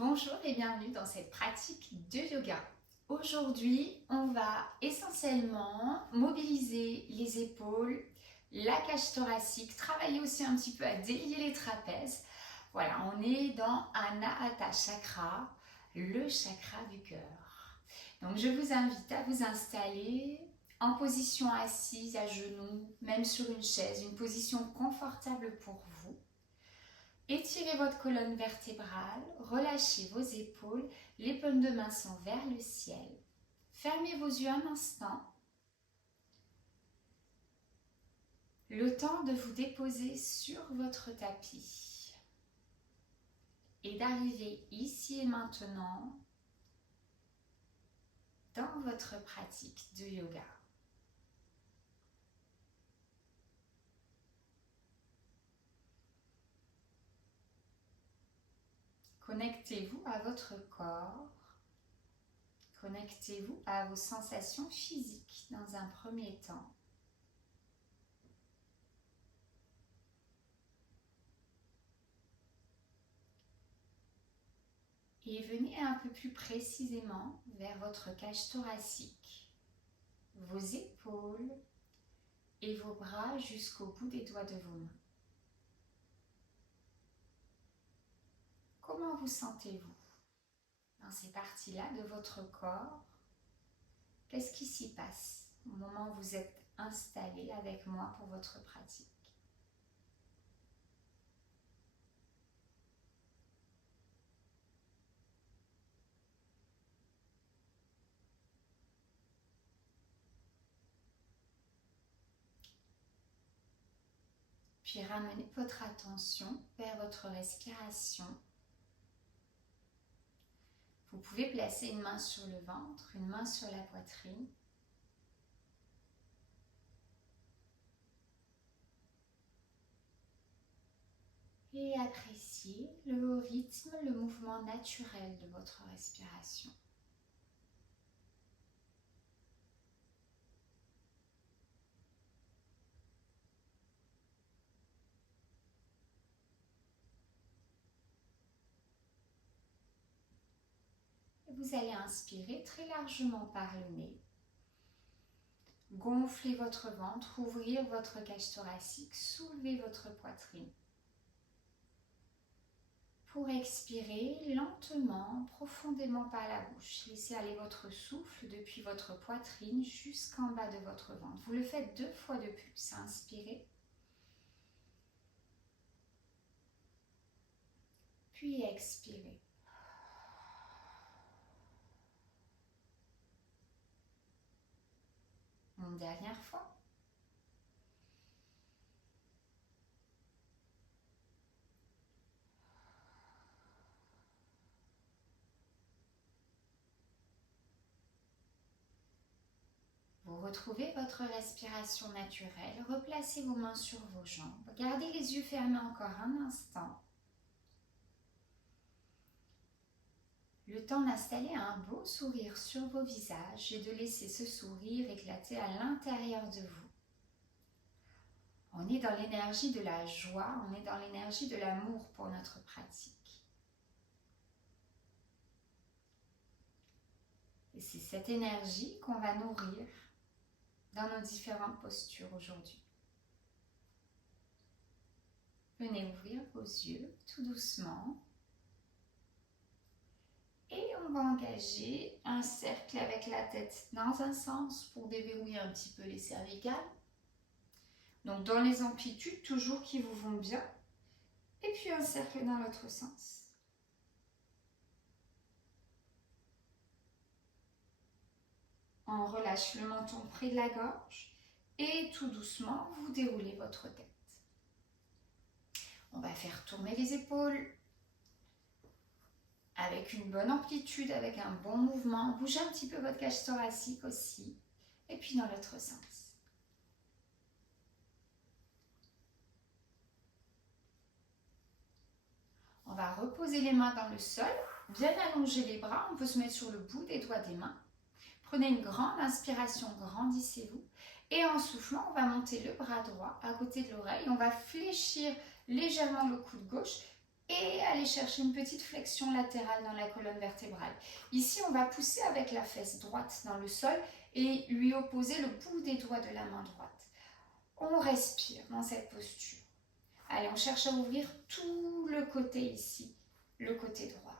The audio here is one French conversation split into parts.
Bonjour et bienvenue dans cette pratique de yoga. Aujourd'hui, on va essentiellement mobiliser les épaules, la cage thoracique, travailler aussi un petit peu à délier les trapèzes. Voilà, on est dans Anahata Chakra, le chakra du cœur. Donc je vous invite à vous installer en position assise, à genoux, même sur une chaise, une position confortable pour vous. Étirez votre colonne vertébrale, relâchez vos épaules, les paumes de main sont vers le ciel. Fermez vos yeux un instant. Le temps de vous déposer sur votre tapis et d'arriver ici et maintenant dans votre pratique de yoga. Connectez-vous à votre corps. Connectez-vous à vos sensations physiques dans un premier temps. Et venez un peu plus précisément vers votre cage thoracique, vos épaules et vos bras jusqu'au bout des doigts de vos mains. Comment vous sentez-vous dans ces parties-là de votre corps? Qu'est-ce qui s'y passe au moment où vous êtes installé avec moi pour votre pratique? Puis ramenez votre attention vers votre respiration. Vous pouvez placer une main sur le ventre, une main sur la poitrine. Et appréciez le rythme, le mouvement naturel de votre respiration. Vous allez inspirer très largement par le nez. Gonflez votre ventre, ouvrir votre cage thoracique, soulevez votre poitrine. Pour expirer lentement, profondément par la bouche, laissez aller votre souffle depuis votre poitrine jusqu'en bas de votre ventre. Vous le faites 2 fois de plus. Inspirez. Puis expirez. Une dernière fois. Vous retrouvez votre respiration naturelle. Replacez vos mains sur vos jambes. Gardez les yeux fermés encore un instant. Le temps d'installer un beau sourire sur vos visages et de laisser ce sourire éclater à l'intérieur de vous. On est dans l'énergie de la joie, on est dans l'énergie de l'amour pour notre pratique. Et c'est cette énergie qu'on va nourrir dans nos différentes postures aujourd'hui. Venez ouvrir vos yeux tout doucement. Et on va engager un cercle avec la tête dans un sens pour déverrouiller un petit peu les cervicales. Donc dans les amplitudes toujours qui vous vont bien. Et puis un cercle dans l'autre sens. On relâche le menton près de la gorge. Et tout doucement, vous déroulez votre tête. On va faire tourner les épaules. Avec une bonne amplitude, avec un bon mouvement. Bougez un petit peu votre cage thoracique aussi. Et puis dans l'autre sens. On va reposer les mains dans le sol. Bien allonger les bras. On peut se mettre sur le bout des doigts des mains. Prenez une grande inspiration, grandissez-vous. Et en soufflant, on va monter le bras droit à côté de l'oreille. On va fléchir légèrement le coude gauche. et aller chercher une petite flexion latérale dans la colonne vertébrale. Ici, on va pousser avec la fesse droite dans le sol et lui opposer le bout des doigts de la main droite. On respire dans cette posture. Allez, on cherche à ouvrir tout le côté ici, le côté droit.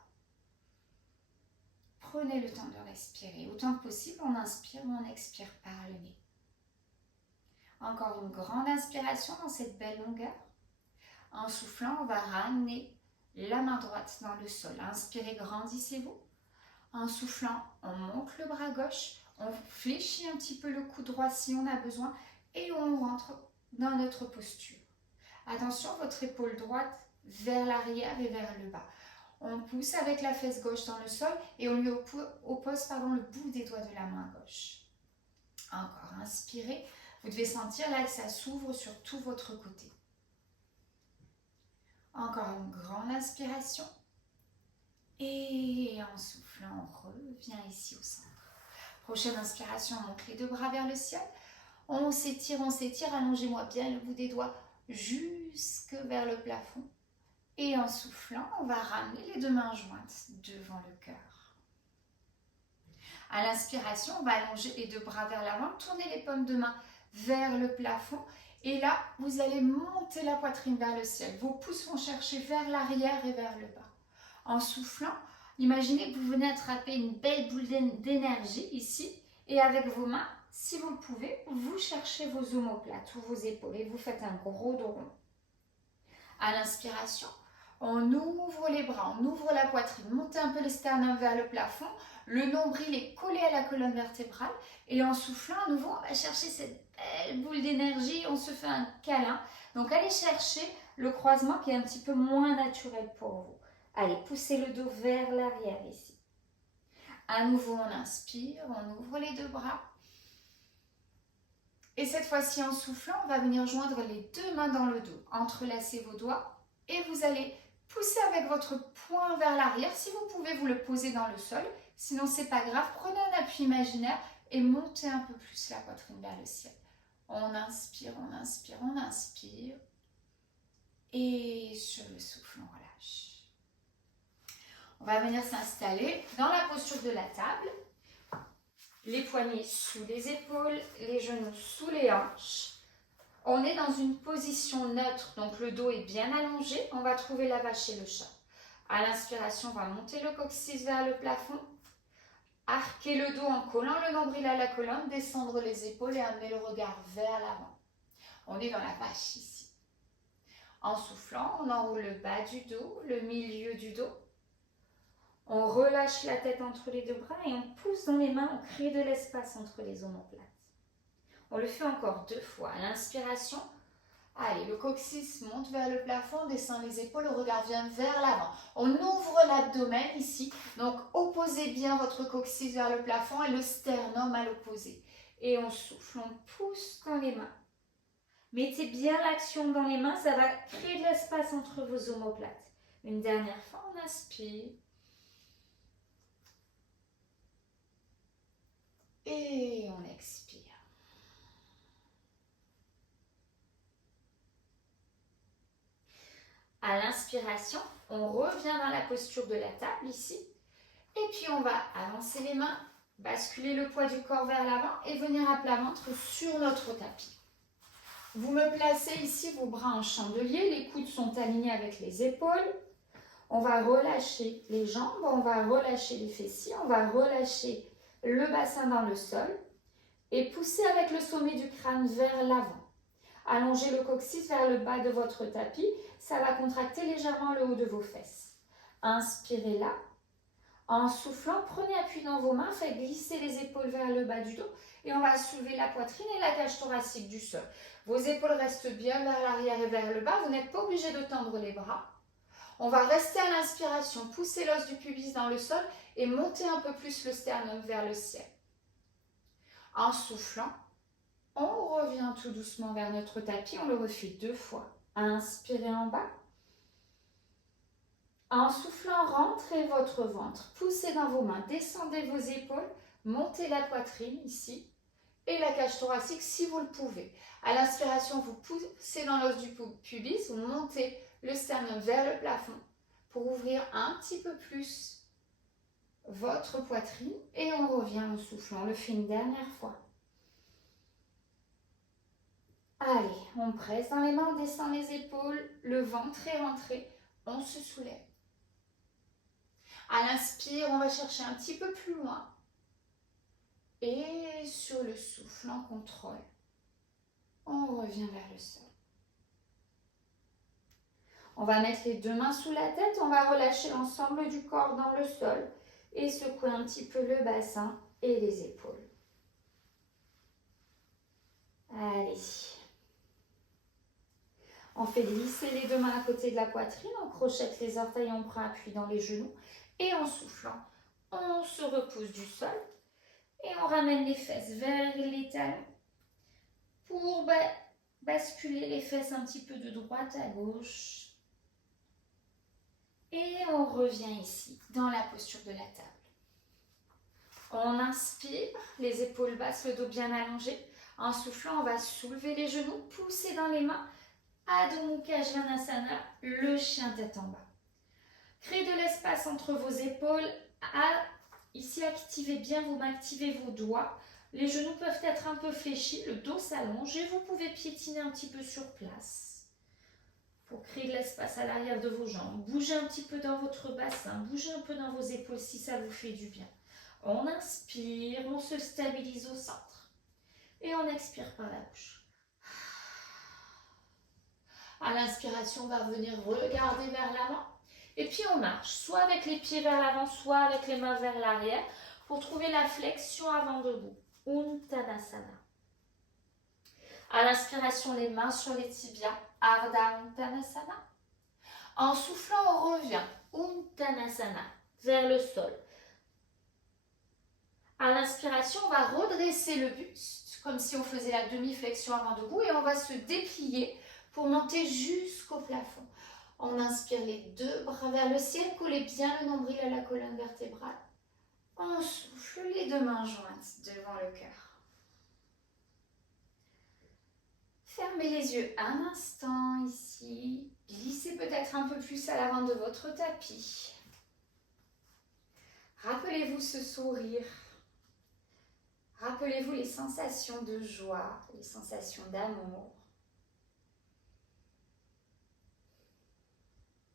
Prenez le temps de respirer. Autant que possible, on inspire ou on expire par le nez. Encore une grande inspiration dans cette belle longueur. En soufflant, on va ramener la main droite dans le sol. Inspirez, grandissez-vous. En soufflant, on monte le bras gauche. On fléchit un petit peu le cou droit si on a besoin. Et on rentre dans notre posture. Attention, votre épaule droite vers l'arrière et vers le bas. On pousse avec la fesse gauche dans le sol et on lui oppose le bout des doigts de la main gauche. Encore, inspirez. Vous devez sentir là que ça s'ouvre sur tout votre côté. Encore une grande inspiration. Et en soufflant, on revient ici au centre. Prochaine inspiration, on monte les deux bras vers le ciel. On s'étire, allongez-moi bien le bout des doigts jusque vers le plafond. Et en soufflant, on va ramener les deux mains jointes devant le cœur. À l'inspiration, on va allonger les deux bras vers l'avant, tourner les paumes de main vers le plafond. Et là, vous allez monter la poitrine vers le ciel. Vos pouces vont chercher vers l'arrière et vers le bas. En soufflant, imaginez que vous venez attraper une belle boule d'énergie ici. Et avec vos mains, si vous le pouvez, vous cherchez vos omoplates ou vos épaules et vous faites un gros dos rond. À l'inspiration, on ouvre les bras, on ouvre la poitrine, montez un peu le sternum vers le plafond, le nombril est collé à la colonne vertébrale et en soufflant à nouveau, on va chercher cette belle boule d'énergie, on se fait un câlin. Donc allez chercher le croisement qui est un petit peu moins naturel pour vous. Allez, poussez le dos vers l'arrière ici. À nouveau, on inspire, on ouvre les deux bras. Et cette fois-ci, en soufflant, on va venir joindre les deux mains dans le dos. Entrelacez vos doigts et vous allez pousser avec votre poing vers l'arrière. Si vous pouvez, vous le poser dans le sol. Sinon, c'est pas grave. Prenez un appui imaginaire et montez un peu plus la poitrine vers le ciel. On inspire, on inspire, on inspire. Et sur le souffle, on relâche. On va venir s'installer dans la posture de la table. Les poignets sous les épaules, les genoux sous les hanches. On est dans une position neutre, donc le dos est bien allongé. On va trouver la vache et le chat. À l'inspiration, on va monter le coccyx vers le plafond. Arquer le dos en collant le nombril à la colonne, descendre les épaules et amener le regard vers l'avant. On est dans la vache ici. En soufflant, on enroule le bas du dos, le milieu du dos. On relâche la tête entre les deux bras et on pousse dans les mains, on crée de l'espace entre les omoplates. On le fait encore 2 fois. À l'inspiration, allez, le coccyx monte vers le plafond, descend les épaules, le regard vient vers l'avant. On ouvre l'abdomen ici, donc opposez bien votre coccyx vers le plafond et le sternum à l'opposé. Et on souffle, on pousse dans les mains. Mettez bien l'action dans les mains, ça va créer de l'espace entre vos omoplates. Une dernière fois, on inspire. Et on expire. À l'inspiration, on revient dans la posture de la table ici. Et puis on va avancer les mains, basculer le poids du corps vers l'avant et venir à plat ventre sur notre tapis. Vous me placez ici vos bras en chandelier, les coudes sont alignés avec les épaules. On va relâcher les jambes, on va relâcher les fessiers, on va relâcher le bassin dans le sol et pousser avec le sommet du crâne vers l'avant. Allongez le coccyx vers le bas de votre tapis, ça va contracter légèrement le haut de vos fesses. Inspirez là. En soufflant, prenez appui dans vos mains, faites glisser les épaules vers le bas du dos et on va soulever la poitrine et la cage thoracique du sol. Vos épaules restent bien vers l'arrière et vers le bas, vous n'êtes pas obligé de tendre les bras. On va rester à l'inspiration, pousser l'os du pubis dans le sol et monter un peu plus le sternum vers le ciel. En soufflant, on revient tout doucement vers notre tapis, on le refait 2 fois. Inspirez en bas. En soufflant, rentrez votre ventre, poussez dans vos mains, descendez vos épaules, montez la poitrine ici et la cage thoracique si vous le pouvez. À l'inspiration, vous poussez dans l'os du pubis, vous montez le sternum vers le plafond. pour ouvrir un petit peu plus votre poitrine. Et on revient en soufflant. On le fait une dernière fois. Allez, on presse dans les mains, on descend les épaules, le ventre est rentré, on se soulève. À l'inspire, on va chercher un petit peu plus loin. Et sur le souffle, en contrôle, on revient vers le sol. On va mettre les deux mains sous la tête, on va relâcher l'ensemble du corps dans le sol et secouer un petit peu le bassin et les épaules. Allez. On fait glisser les deux mains à côté de la poitrine, on crochette les orteils, on prend appui dans les genoux et en soufflant, on se repousse du sol et on ramène les fesses vers les talons pour basculer les fesses un petit peu de droite à gauche. Et on revient ici dans la posture de la table. On inspire, les épaules basses, le dos bien allongé. En soufflant, on va soulever les genoux, pousser dans les mains. Adho Mukha Svanasana, le chien tête en bas. Créez de l'espace entre vos épaules. Ici, activez bien, vous m'activez vos doigts. Les genoux peuvent être un peu fléchis, le dos s'allonge et vous pouvez piétiner un petit peu sur place pour créer de l'espace à l'arrière de vos jambes. Bougez un petit peu dans votre bassin, bougez un peu dans vos épaules si ça vous fait du bien. On inspire, on se stabilise au centre et on expire par la bouche. À l'inspiration, on va venir regarder vers l'avant. Et puis on marche, soit avec les pieds vers l'avant, soit avec les mains vers l'arrière, pour trouver la flexion avant debout. Uttanasana. À l'inspiration, les mains sur les tibias. Ardha Uttanasana. En soufflant, on revient. Uttanasana. Vers le sol. À l'inspiration, on va redresser le buste, comme si on faisait la demi-flexion avant debout, et on va se déplier pour monter jusqu'au plafond. On inspire les deux bras vers le ciel, collez bien le nombril à la colonne vertébrale. On souffle, les deux mains jointes devant le cœur. Fermez les yeux un instant ici. Glissez peut-être un peu plus à l'avant de votre tapis. Rappelez-vous ce sourire. Rappelez-vous les sensations de joie, les sensations d'amour.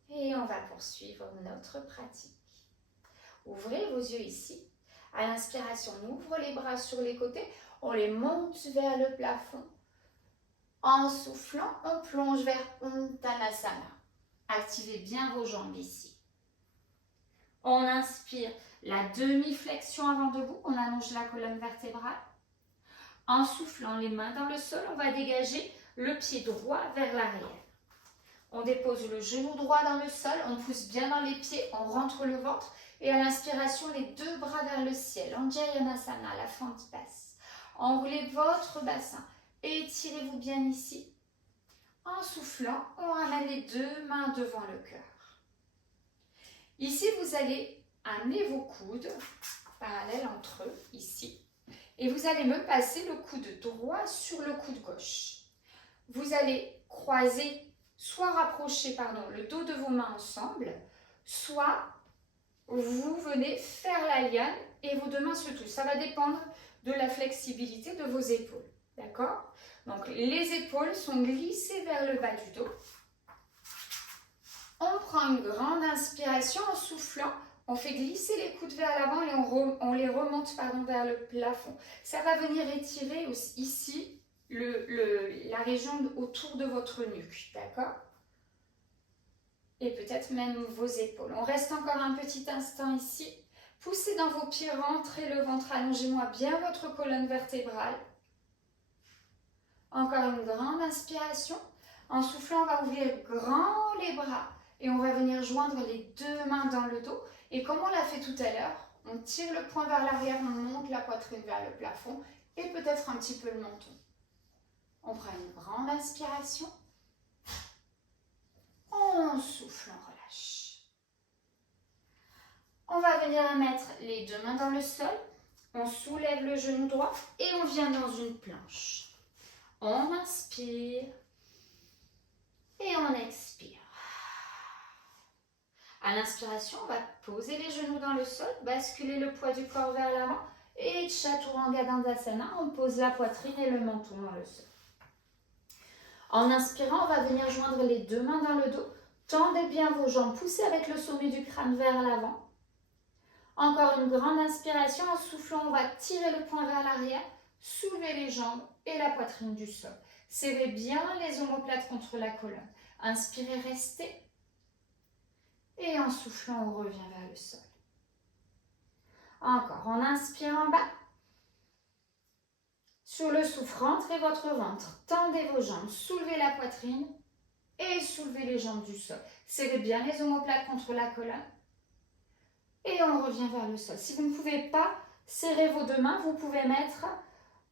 Et on va poursuivre notre pratique. Ouvrez vos yeux ici. À l'inspiration, on ouvre les bras sur les côtés. On les monte vers le plafond. En soufflant, on plonge vers Uttanasana. Activez bien vos jambes ici. On inspire la demi-flexion avant debout. On allonge la colonne vertébrale. En soufflant les mains dans le sol, on va dégager le pied droit vers l'arrière. On dépose le genou droit dans le sol, on pousse bien dans les pieds, on rentre le ventre. Et à l'inspiration, les deux bras vers le ciel. En Jayanasana, la fente basse. Enroulez votre bassin. Étirez-vous bien ici. En soufflant, on ramène les deux mains devant le cœur. Ici, vous allez amener vos coudes parallèles entre eux, ici. Et vous allez me passer le coude droit sur le coude gauche. Vous allez croiser, soit rapprocher le dos de vos mains ensemble, soit vous venez faire la liane et vos deux mains se touchent. Ça va dépendre de la flexibilité de vos épaules. D'accord? Donc les épaules sont glissées vers le bas du dos. On prend une grande inspiration en soufflant. On fait glisser les coudes vers l'avant et on les remonte vers le plafond. Ça va venir étirer aussi, ici la région autour de votre nuque. D'accord? Et peut-être même vos épaules. On reste encore un petit instant ici. Poussez dans vos pieds, rentrez le ventre, allongez-moi bien votre colonne vertébrale. Encore une grande inspiration. En soufflant, on va ouvrir grand les bras et on va venir joindre les deux mains dans le dos. Et comme on l'a fait tout à l'heure, on tire le poing vers l'arrière, on monte la poitrine vers le plafond et peut-être un petit peu le menton. On prend une grande inspiration. On souffle, on relâche. On va venir mettre les deux mains dans le sol. On soulève le genou droit et on vient dans une planche. On inspire et on expire. À l'inspiration, on va poser les genoux dans le sol, basculer le poids du corps vers l'avant et Chaturanga Dandasana, on pose la poitrine et le menton dans le sol. En inspirant, on va venir joindre les deux mains dans le dos. Tendez bien vos jambes, poussez avec le sommet du crâne vers l'avant. Encore une grande inspiration. En soufflant, on va tirer le poing vers l'arrière, soulever les jambes et la poitrine du sol. Serrez bien les omoplates contre la colonne. Inspirez, restez. Et en soufflant, on revient vers le sol. Encore, on inspire en bas. Sur le souffle, rentrez votre ventre, tendez vos jambes, soulevez la poitrine et soulevez les jambes du sol. Serrez bien les omoplates contre la colonne et on revient vers le sol. Si vous ne pouvez pas serrer vos deux mains, vous pouvez mettre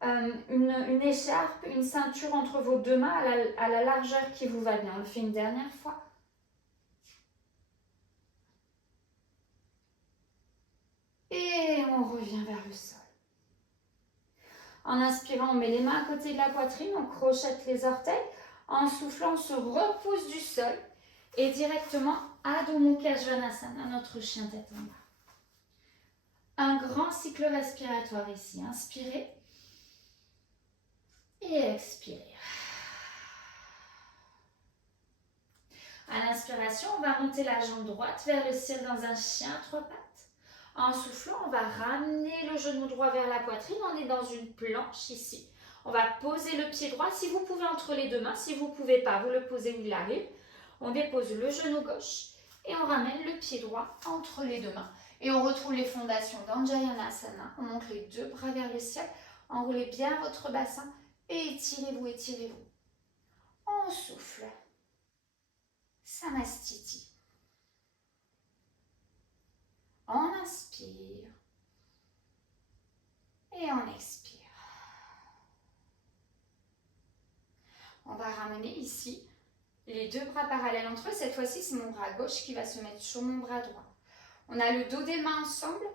une écharpe, une ceinture entre vos deux mains à la largeur qui vous va bien. On le fait une dernière fois. Et on revient vers le sol. En inspirant, on met les mains à côté de la poitrine, on crochette les orteils. En soufflant, on se repousse du sol et directement Adho Mukha Svanasana, notre chien tête en bas. Un grand cycle respiratoire ici. Inspirez et expirez. À l'inspiration, on va monter la jambe droite vers le ciel dans un chien à trois pattes. En soufflant, on va ramener le genou droit vers la poitrine. On est dans une planche ici. On va poser le pied droit. Si vous pouvez entre les deux mains, si vous ne pouvez pas, vous le posez où il arrive. On dépose le genou gauche et on ramène le pied droit entre les deux mains. Et on retrouve les fondations d'Anjayanasana. On monte les deux bras vers le ciel. Enroulez bien votre bassin et étirez-vous, étirez-vous. On souffle. Samastiti. On inspire et on expire. On va ramener ici les deux bras parallèles entre eux. Cette fois-ci, c'est mon bras gauche qui va se mettre sur mon bras droit. On a le dos des mains ensemble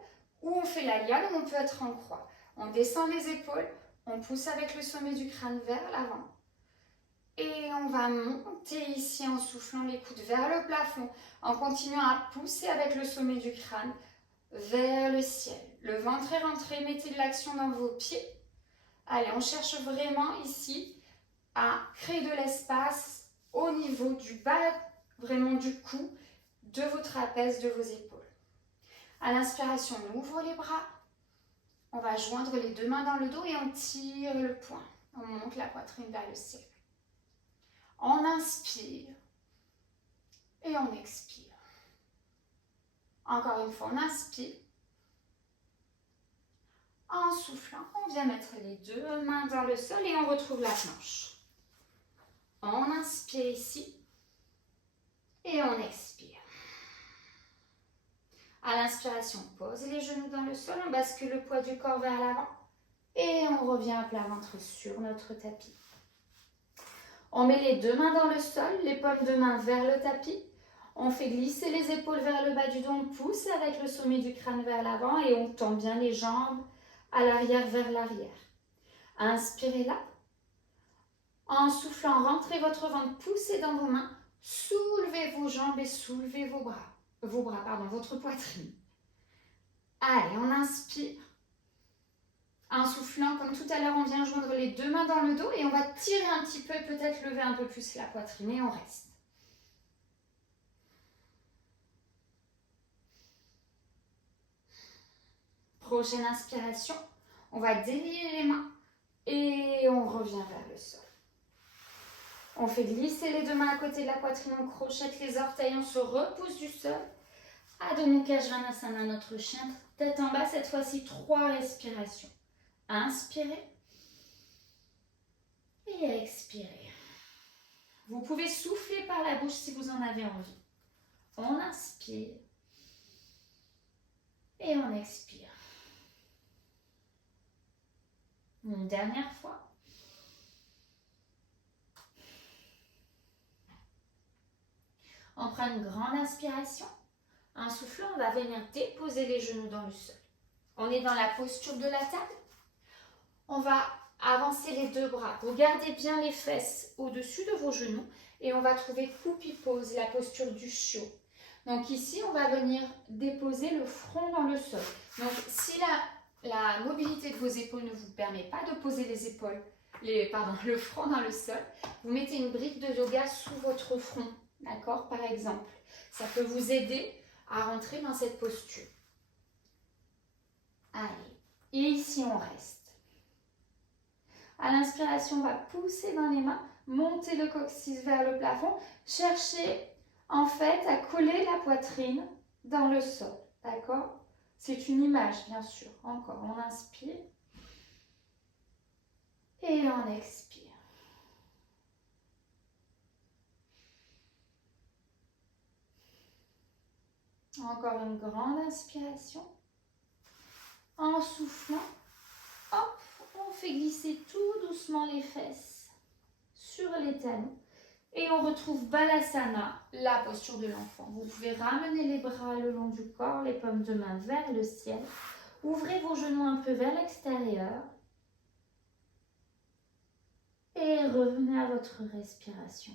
ou on fait la liane ou on peut être en croix. On descend les épaules, on pousse avec le sommet du crâne vers l'avant. Et on va monter ici en soufflant les coudes vers le plafond, en continuant à pousser avec le sommet du crâne vers le ciel. Le ventre est rentré, mettez de l'action dans vos pieds. Allez, on cherche vraiment ici à créer de l'espace au niveau du bas, vraiment du cou, de vos trapèzes, de vos épaules. À l'inspiration, on ouvre les bras. On va joindre les deux mains dans le dos et on tire le poing. On monte la poitrine vers le ciel. On inspire et on expire. Encore une fois, on inspire. En soufflant, on vient mettre les deux mains dans le sol et on retrouve la planche. On inspire ici et on expire. À l'inspiration, on pose les genoux dans le sol, on bascule le poids du corps vers l'avant et on revient à plat ventre sur notre tapis. On met les deux mains dans le sol, les paumes de main vers le tapis. On fait glisser les épaules vers le bas du dos, on pousse avec le sommet du crâne vers l'avant et on tend bien les jambes à l'arrière vers l'arrière. Inspirez là. En soufflant, rentrez votre ventre, poussez dans vos mains, soulevez vos jambes et soulevez votre poitrine. Allez, on inspire. En soufflant, comme tout à l'heure, on vient joindre les deux mains dans le dos et on va tirer un petit peu et peut-être lever un peu plus la poitrine et on reste. Prochaine inspiration, on va délier les mains et on revient vers le sol. On fait glisser les deux mains à côté de la poitrine, on crochette les orteils, on se repousse du sol. Adho Mukha Svanasana, notre chien, tête en bas, cette fois-ci 3 respirations. Inspirez et expirez. Vous pouvez souffler par la bouche si vous en avez envie. On inspire et on expire. Une dernière fois. On prend une grande inspiration. En soufflant, on va venir déposer les genoux dans le sol. On est dans la posture de la table. On va avancer les deux bras. Vous gardez bien les fesses au-dessus de vos genoux et on va trouver Puppy Pose, la posture du chiot. Donc ici, on va venir déposer le front dans le sol. Donc si la mobilité de vos épaules ne vous permet pas de poser le front dans le sol, vous mettez une brique de yoga sous votre front, d'accord, par exemple. Ça peut vous aider à rentrer dans cette posture. Allez, et ici on reste. À l'inspiration, on va pousser dans les mains, monter le coccyx vers le plafond, chercher en fait à coller la poitrine dans le sol, d'accord? C'est une image, bien sûr. Encore, on inspire et on expire. Encore une grande inspiration. En soufflant, hop, on fait glisser tout doucement les fesses sur les talons. Et on retrouve Balasana, la posture de l'enfant. Vous pouvez ramener les bras le long du corps, les paumes de main vers le ciel. Ouvrez vos genoux un peu vers l'extérieur. Et revenez à votre respiration.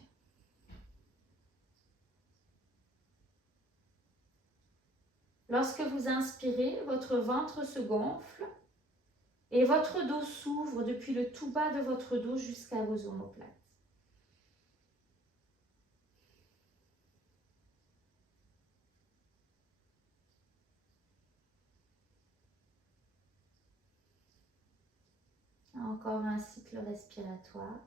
Lorsque vous inspirez, votre ventre se gonfle et votre dos s'ouvre depuis le tout bas de votre dos jusqu'à vos omoplates. Encore un cycle respiratoire.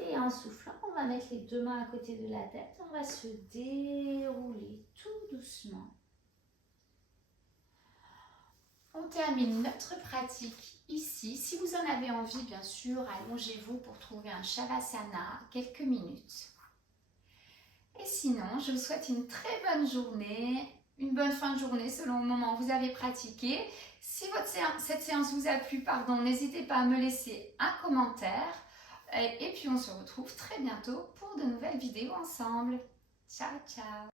Et en soufflant, on va mettre les deux mains à côté de la tête. On va se dérouler tout doucement. On termine notre pratique ici. Si vous en avez envie, bien sûr, allongez-vous pour trouver un Shavasana, quelques minutes. Et sinon, je vous souhaite une très bonne journée, une bonne fin de journée selon le moment où vous avez pratiqué. Si cette séance vous a plu, n'hésitez pas à me laisser un commentaire. Et puis on se retrouve très bientôt pour de nouvelles vidéos ensemble. Ciao, ciao!